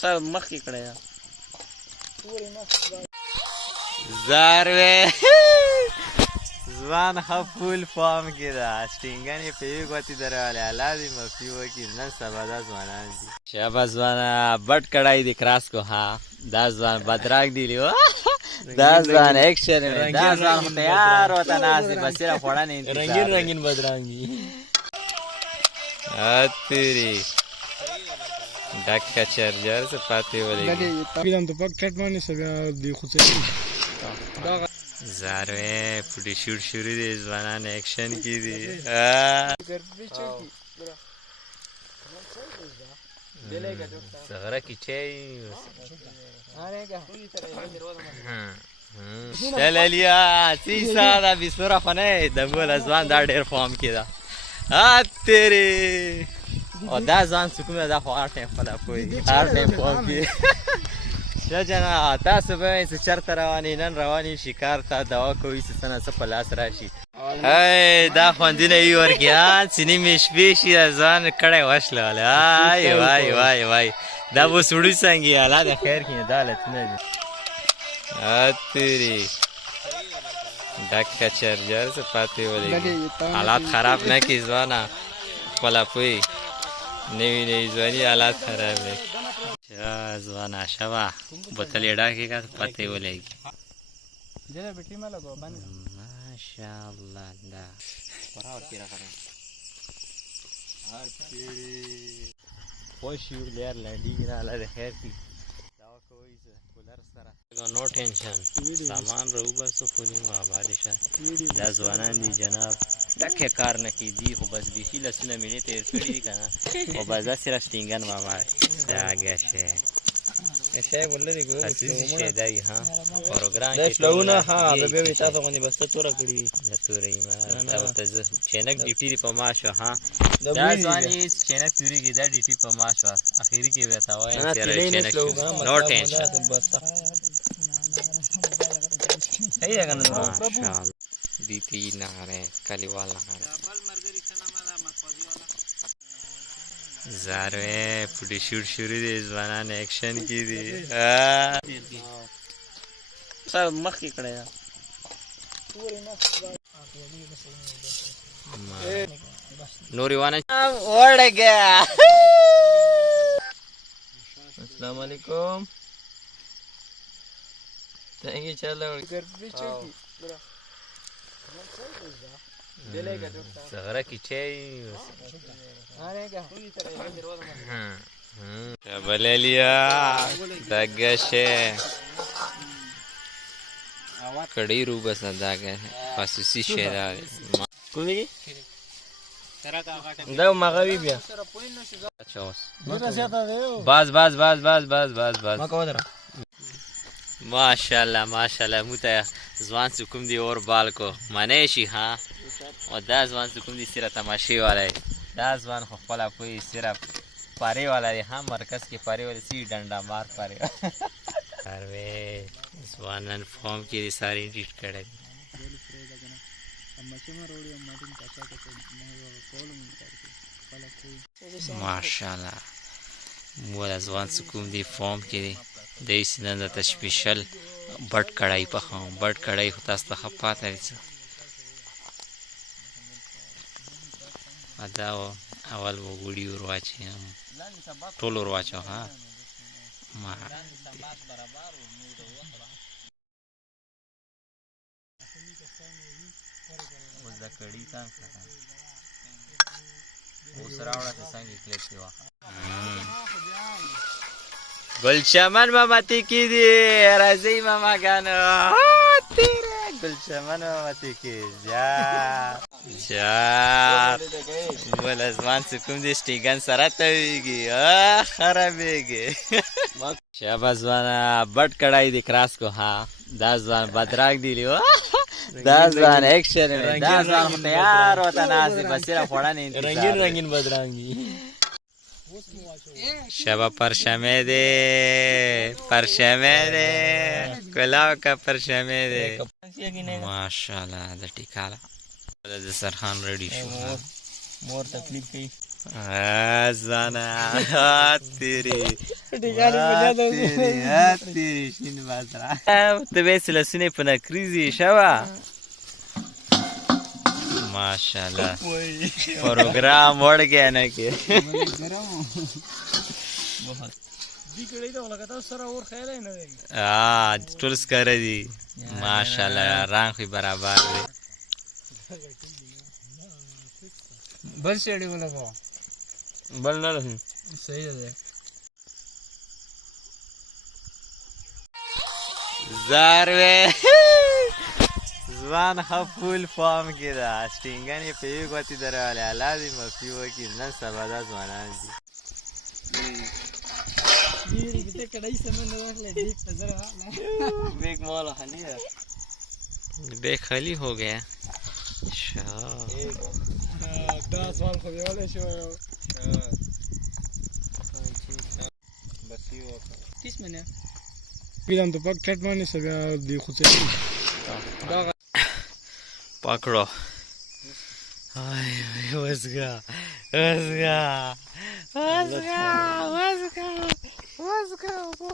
سر مخکې کړی ده زاروې ځوان ښه فول فارم کې ده سټینګن یې په یوې ګوتې درولې الله دې مفي وکړي نن سبا دا ځوانان دي شابه ځوانه بټ کړی دې کراس کو ها دا ځوان بدراک دی لیو دا ځوان ایکشن میں دا ځوان تیار ہوتا ناز بس صرف خوړنې انتظار رنگین رنگین بدرنګ دي اتری ډاکا چارجر سے پاتې ولې پیلم ته پک چټ باندې سبا دی خو څه زاروې پوډي شوټ شروع دي ځوانان ایکشن کې دي صغره کی چای شلالیا سیسا دا بسوره خو نه د ګول ځوان دا ډېر فارم کې ده اتری او دا ځان څه کومه دا خو هر ټایم خپله پوهېږي هر ټایم فارم کې ښه جنا تاسو به وایئ چې چېرته روانې نن روانې شکار ته دوا کوئ چې څه نه څه په لاس راشي دا خوندونه یې ورکړي چې نیمې شپې شي ځان کړی وشلولی وای وای وای وای دا به سړي څنګه الله د خیر کړي دا حالتونه دي اترې ډکه چارجر څه پاتې ولګي حالات خراب نه کړي ځوانه خپله پوهېږي نوي نوي ځواني حالات خراب نه کړي ځوانه شبه بوتل یې ډکې کړه پاتې ولګي ماشاءالله دا خوش یو لیر لنډېږي نه الله دې خیر کړي دوا کوئ کولر سره نو ټینشن سامان راوباسو خو نیمه آبادې شه دا ځوانان دي جناب ډکې کار نه کوي دي خو بس بیخي لسونه مینې تېر کړي دي که نه خو بس دا صرف سټینګن ماما دا ګشی شی ولري خصوصي شی دی ها پروګرام کې شلونه ها د به وي تاسو باندې بس ته توره کړي نه تورې ما دا ورته زه چینک ډیوټي دی په ما شو ها دا ځواني چینک تورېږي دا ډیوټي په ما شو اخري کې به تا وایم تیری چینک نو ټینشن صحیح ده که نه ماشاءالله دیتی نغره کلیوال نغره زاروې پوډي شوټ شروع دي ځوانان ایکشن کې دي سر مخکې کړی ده نورې وانه وړګه السلام علیکم څنګه چل صغره کی چای شبلالیا دګشه کړي رو بس داګه خصوصي شی دا کومېږي دا مغوي بیا اچھا اوس باز باز باز باز باز باز باز ماشاءالله ماشاءالله موته ځوان څه کوم دی اور بال کو منې شي ها او دا ځوان څه کوم دی صرف تماشې والی دا ځوان خو خپله پوهېږي صرف پارې والا دی هم مرکز کې پارې والی سی ډنډه مار پارې سروې ځوان نن فارم کې دي ساري ډیټ کړی دی ماشاءالله موږ ځوان څه کوم دی فارم کې دی داسې نن درته سپیشل بټ کړی پخوم بټ کړی خو تاسو ته ښه پاته وي څه دا اول به غوړي ور واچوم ټول ور واچوم ها اوس د کړي کام اوس راوړه چې څنګه کلیپ کې وه گلچمن مامتی کی دی راځي ماما ګانو تیرې گلچمن مامتی کی جا ول ځوان څه کوم دی سټیګن سره تاویږي خرابېږي شابه ځوانه بټ کړی دی کراس کو ها دا ځوان بدراک دی لیو دا ځوان ایکشن میں دا ځوان تیار ہوتا ناز بس صرف خوړنې انتظار رنگین رنگین بدرنګ دي شبا پرشمه ده کلاو کا پرشمه ده ماشاءالله د ټیکاله د سرخان ریډي شو مور تکلیف کوي زانا تیری تیری شین بازرا ته به سلسونه په نکریزی شوا ماشاءالله پروگرام وړ گیا نه کې बहुत دی کړي ته لګا تاسو سره اور خیال نه دی ټول سکار دي ماشاءالله رنگ خو برابر دی بل شېډي ولګو بل نه رسم صحیح ده زاروی ځوان ښه فول فارم کې ده سټینګن یې په یوې ګوتې درولې الله دې معافي وکړي نن سبا دا ځوانان دي بیگ مال خالی ہے بیگ خالی ہو گیا پکڑو Let's go.